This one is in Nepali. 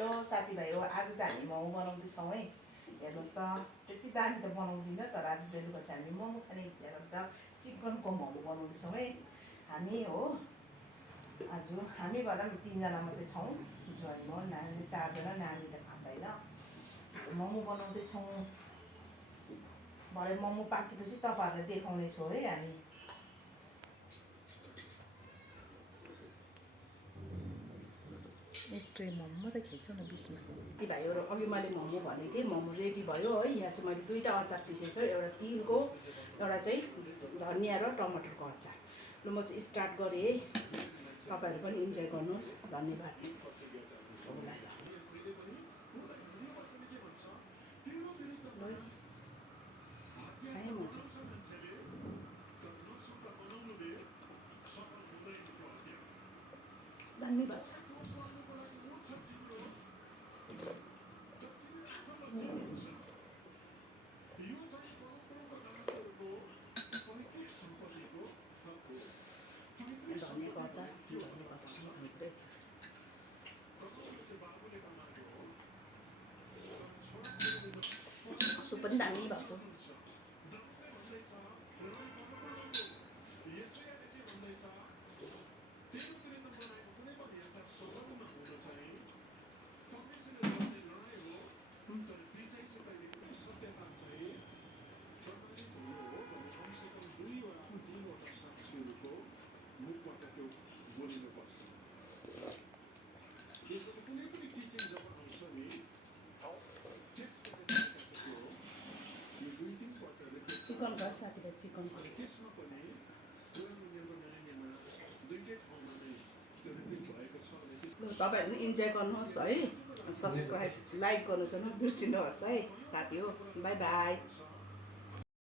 हेलो साथीभाइ हो, आज चाहिँ हामी मोमो बनाउँदैछौँ है। हेर्नुहोस् त, त्यति दामी त बनाउँदिनँ तर आज बेलुका चाहिँ हामी मोमो खाने इच्छा गर्छ। चिकनको मोमो बनाउँदैछौँ है हामी हो। आज हामी भन्दा पनि 3 जना मात्रै छौँ। ज्वाइन हो, नानी 4 जना, नानी त खाँदैन। मोमो बनाउँदैछौँ। भरे मोमो पाकेपछि तपाईँहरूलाई देखाउने छु है हामी। एक ट्रे मोमो मात्रै खिच्छु न बिचमा। ती भाइहरू अघि मैले मोमो भनेको थिएँ, मोमो रेडी भयो है। यहाँ चाहिँ मैले 2टा अचार पिसेको छु, एउटा तिलको, एउटा चाहिँ धनियाँ र टमाटरको अचार। ल म चाहिँ स्टार्ट गरेँ है। तपाईँहरू पनि इन्जोय गर्नुहोस्। धन्यवाद। दामी भएको छ। धनियाँको अचार, धनियाँको अचारसँग खानुपर्यो। सुप पनि दामी भएको छ। चिकन गर्छ साथीभाइ, चिकन तपाईँहरू पनि इन्जोय गर्नुहोस् है। सब्सक्राइब लाइक गर्नु चाहिँ नबिर्सिनुहोस् है साथी हो। By by.